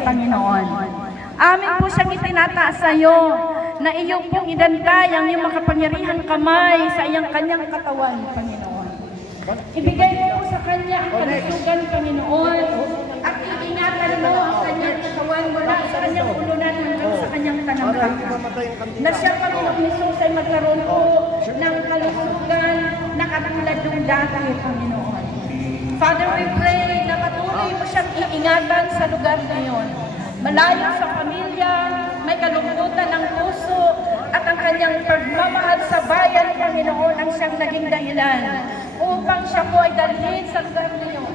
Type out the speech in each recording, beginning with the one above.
Panginoon. Amin po siyang itinataas sa iyo na iyong pong idantay ang iyong makapangyarihan kamay sa iyang kanyang katawan, Panginoon. Ibigay mo po sa kanya ang kalusugan, Panginoon, at iingatan mo ang kanyang katawan mula sa kanyang ulunan hanggang sa kanyang kanamraka. Na siya, Panginoon Jesus, ay magkaroon po ng kalusugan na katulad ng dati, Panginoon. Father, we pray na patuloy mo siyang iingatan sa lugar ngayon. Malayo sa pamilya, may kalungkutan ng puso, at ang kanyang pagmamahal sa bayan, Panginoon, ang siyang naging dahilan upang siya po ay dalhin sa lugar ngayon.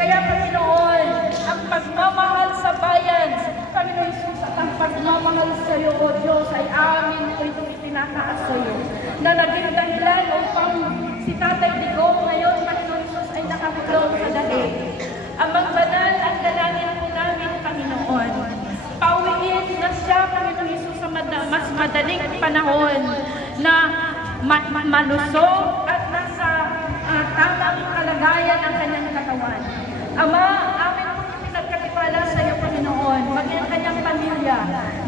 Kaya, Panginoon, ang pagmamahal sa bayan, Panginoon Jesus, at ang pagmamahal sa iyo, O Diyos, ay amin po itong itinataas sa iyo, na naging dahilan upang si Tatay Digong ngayon, Panginoon Jesus, ay nakakulong sa dahig. Amang banal ang dalangin po namin, Panginoon. Pauwiin na siya, Panginoon Jesus, sa mas madaling panahon na malusog at nasa tamang kalagayan ang kanyang katawan. Ama, amin po pinagkatiwala sa iyo, Panginoon, maging ang kanyang pamilya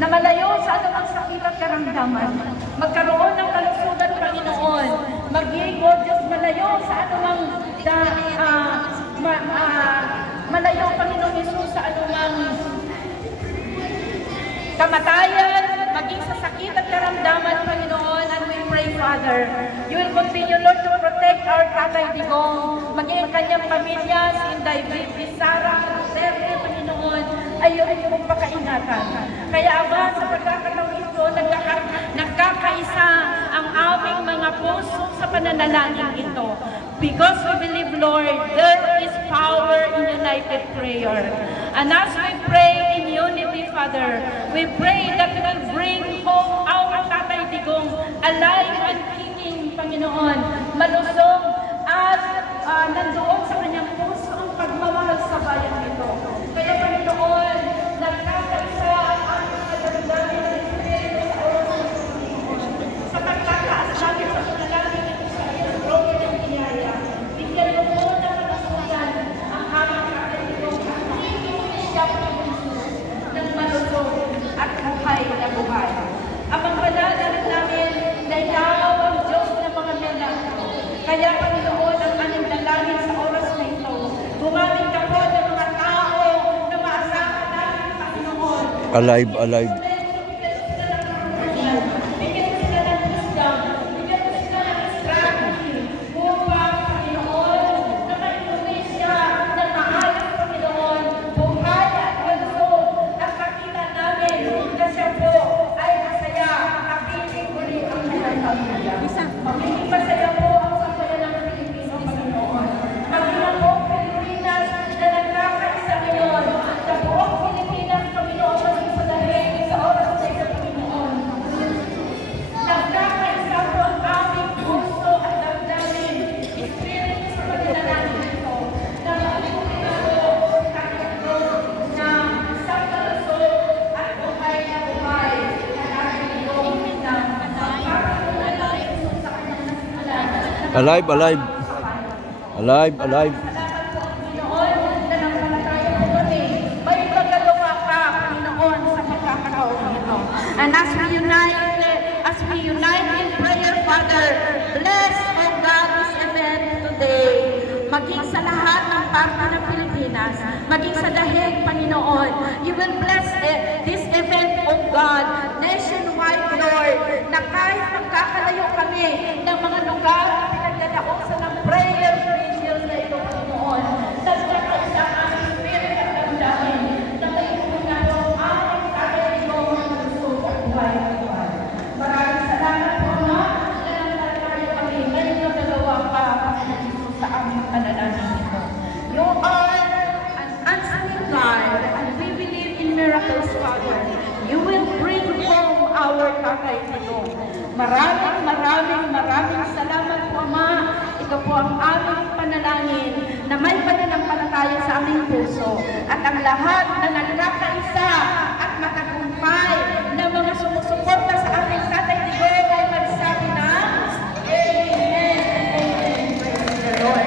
na malayo sa anumang sakit at karamdaman. Magkaroon ng kalusugan, Panginoon. Maging, O Diyos, malayo sa anumang malayo, Panginoon Jesus, sa anumang kamatayan, maging sa sakit at karamdaman, Panginoon. And we pray, Father, you will continue, Lord, to protect our Tatay Digong, maging ang kanyang pamilya, si Inday Baby, Sarah, Sergio, Panginoon, ayun yung pakaingatan. Kaya, Ama, sa pagkakataong ito, nagkakaisa ang aming mga puso sa pananalangin ito. Because we believe, Lord, there is power in united prayer. And as we pray in unity, Father, we pray that we will bring home our Tatay Digong alive and kicking, Panginoon, malusog at nandoon sa kanyang puso ang pagmamahal sa bayan nito. Kaya, Panginoon, nagkakaisa ang aming kadamdamin ng Espiritu sa oras sa pagkakaas namin sa panalangin ito sa iyong broken ng biyaya. Bigyan mo po ng kalusugan ang aming Tatay Digong at hindi siya ng malusog at buhay na buhay. Amang banal na rin namin na ikaw ang Diyos ng mga milagro. Kaya, Panginoon, ang aming dalangin sa oras na ito, gumamit ka po ng mga tao na maasahan namin, Panginoon. Alive, alive. Alive, alive. Alive, alive. And as we unite in prayer, Father, bless, O God, this event today. Maging sa lahat ng parte ng Pilipinas, maging sa dahig, Panginoon, you will bless this event, O God, nationwide, Lord, na kahit magkakalayo kami ng mga lugar na pinagdadaosan ng prayer vigil na ito, Panginoon, nagkakaisa ang spirit at damdamin na tayo na ang aming Tatay Digong ng malusog at buhay na buhay. Maraming salamat po, Ama, na nagkakayo kami ngayon na dalawa pa sa aming panalangin ito. You are an answering God, and we believe in miracles, Father. You will bring home our Tatay Digong. Maraming salamat po, Ama. Ito po ang aming panalangin na may pananampalataya sa aming puso at ang lahat na nagkakaisa at matagumpay na mga sumusuporta sa aming Tatay Digong ay magsabi na Amen and Amen. Praise the Lord.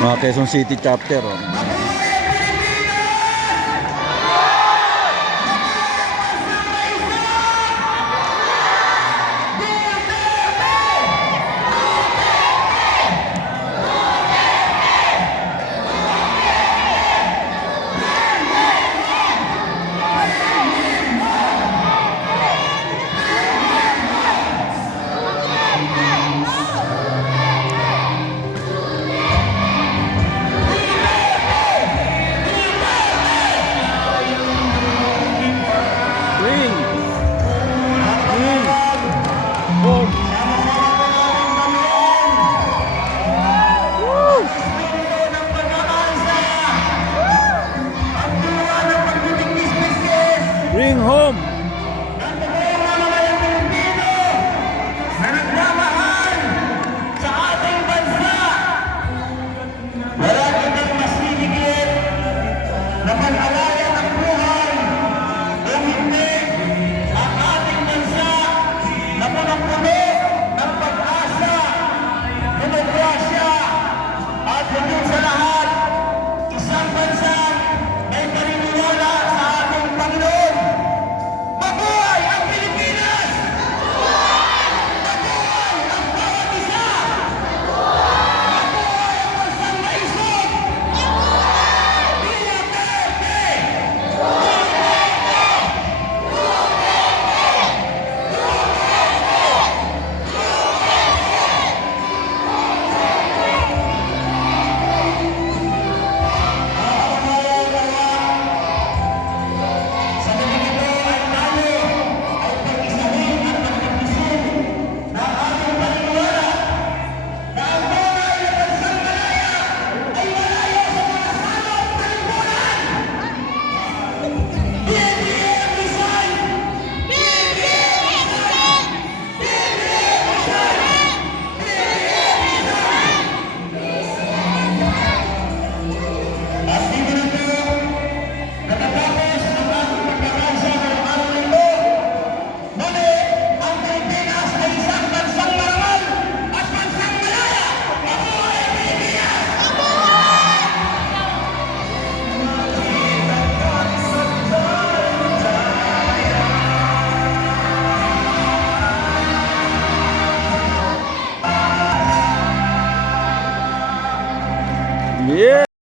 Mga Quezon City chapter. Oh. going home. Na nagmamahal sa ating bansa. Wala kitang mas higit na mag-alala